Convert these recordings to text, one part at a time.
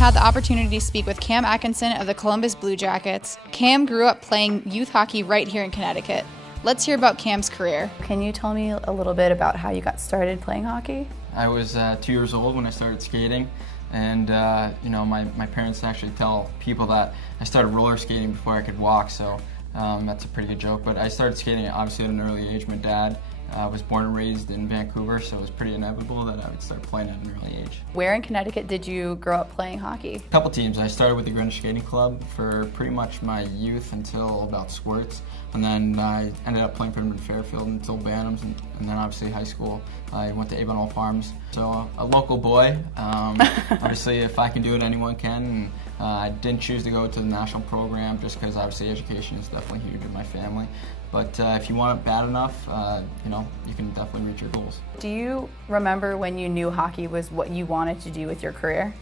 had the opportunity to speak with Cam Atkinson of the Columbus Blue Jackets. Cam grew up playing youth hockey right here in Connecticut. Let's hear about Cam's career. Can you tell me a little bit about how you got started playing hockey? I was 2 years old when I started skating, and my parents actually tell people that I started roller skating before I could walk, so that's a pretty good joke. But I started skating obviously at an early age. My dad was born and raised in Vancouver, so it was pretty inevitable that I would start playing at an early age. Where in Connecticut did you grow up playing hockey? A couple teams. I started with the Greenwich Skating Club for pretty much my youth until about squirts, and then I ended up playing for Fairfield until Bantams, and then obviously high school I went to Avon Farms. So a local boy. Obviously, if I can do it, anyone can. And, I didn't choose to go to the national program just because obviously education is definitely huge in my family. But if you want it bad enough, you can definitely reach your goals. Do you remember when you knew hockey was what you wanted to do with your career?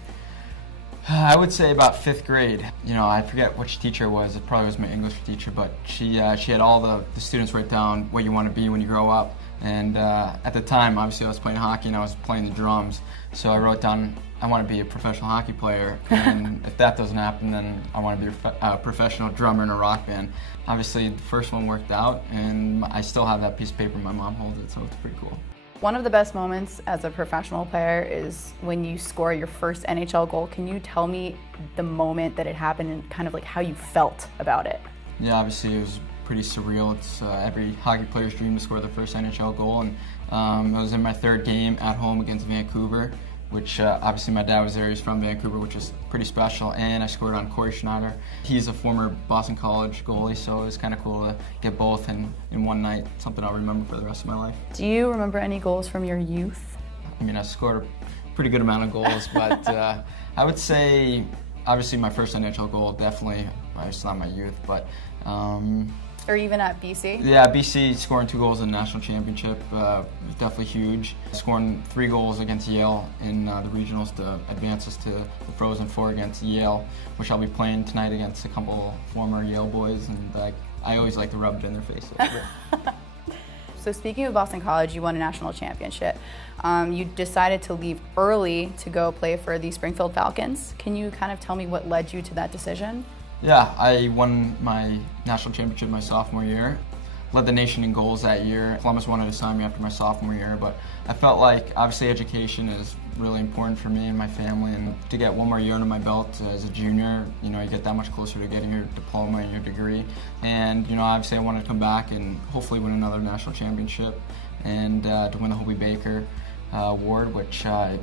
I would say about 5th grade. I forget which teacher it was. It probably was my English teacher, but she had all the students write down what you want to be when you grow up. And at the time, obviously, I was playing hockey and I was playing the drums. So I wrote down, I want to be a professional hockey player. And if that doesn't happen, then I want to be a professional drummer in a rock band. Obviously, the first one worked out, and I still have that piece of paper. My mom holds it, so it's pretty cool. One of the best moments as a professional player is when you score your first NHL goal. Can you tell me the moment that it happened and kind of like how you felt about it? Yeah, obviously it was pretty surreal. It's every hockey player's dream to score their first NHL goal, and it was in my 3rd game at home against Vancouver, which obviously my dad was there. He's from Vancouver, which is pretty special, and I scored on Corey Schneider. He's a former Boston College goalie, so it was kind of cool to get both in one night, something I'll remember for the rest of my life. Do you remember any goals from your youth? I mean, I scored a pretty good amount of goals, but I would say, obviously my first NHL goal, definitely, it's not my youth, but or even at BC? Yeah, BC scoring 2 goals in the national championship was definitely huge. Scoring 3 goals against Yale in the regionals to advance us to the Frozen Four against Yale, which I'll be playing tonight against a couple former Yale boys, and I always like to rub it in their face. So speaking of Boston College, you won a national championship. You decided to leave early to go play for the Springfield Falcons. Can you kind of tell me what led you to that decision? Yeah, I won my national championship my sophomore year. Led the nation in goals that year. Columbus wanted to sign me after my sophomore year, but I felt like obviously education is really important for me and my family, and to get one more year under my belt as a junior, you get that much closer to getting your diploma and your degree. And obviously I wanted to come back and hopefully win another national championship, and to win the Hobey Baker award, which I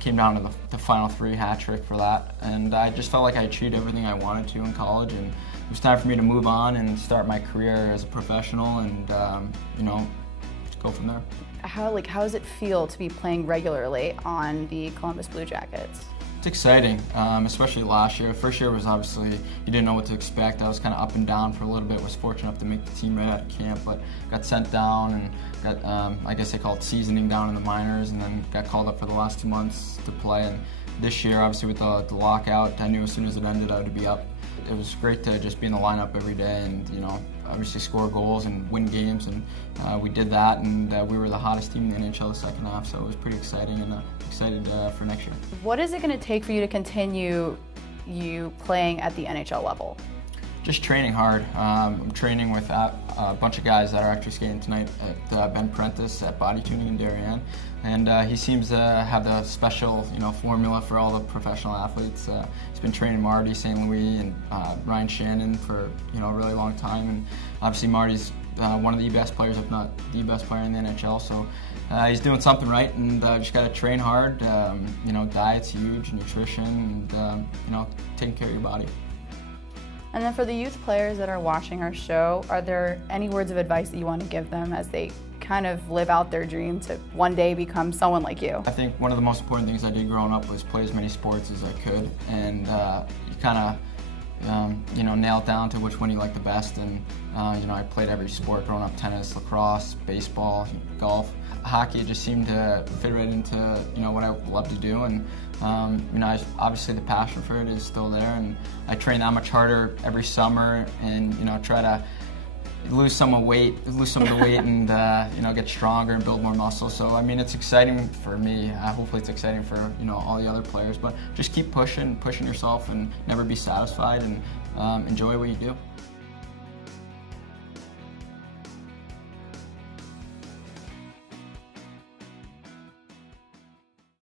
came down to the final 3 hat trick for that, and I just felt like I achieved everything I wanted to in college, and it was time for me to move on and start my career as a professional, and go from there. How does it feel to be playing regularly on the Columbus Blue Jackets? It's exciting, especially last year. First year was obviously, you didn't know what to expect. I was kind of up and down for a little bit. Was fortunate enough to make the team right out of camp, but got sent down and got, I guess they call it seasoning down in the minors, and then got called up for the last 2 months to play. And this year, obviously with the lockout, I knew as soon as it ended I would be up. It was great to just be in the lineup every day and, obviously score goals and win games, and we did that, and we were the hottest team in the NHL the second half, so it was pretty exciting, and excited for next year. What is it going to take for you to continue playing at the NHL level? Just training hard. I'm training with a bunch of guys that are actually skating tonight at Ben Prentice at Body Tuning in Darien, and he seems to have the special formula for all the professional athletes. He's been training Marty St. Louis and Ryan Shannon for a really long time, and obviously Marty's one of the best players, if not the best player in the NHL. So he's doing something right, and just got to train hard. Diet's huge, nutrition, and taking care of your body. And then for the youth players that are watching our show, are there any words of advice that you want to give them as they kind of live out their dream to one day become someone like you? I think one of the most important things I did growing up was play as many sports as I could, and you kind of nail it down to which one you like the best. And I played every sport growing up: tennis, lacrosse, baseball, golf. Hockey just seemed to fit right into what I love to do, and obviously the passion for it is still there, and I train that much harder every summer, and try to lose some of the weight, and you know, get stronger and build more muscle. So I mean, it's exciting for me. Hopefully, it's exciting for, you know, all the other players. But just keep pushing yourself, and never be satisfied, and enjoy what you do.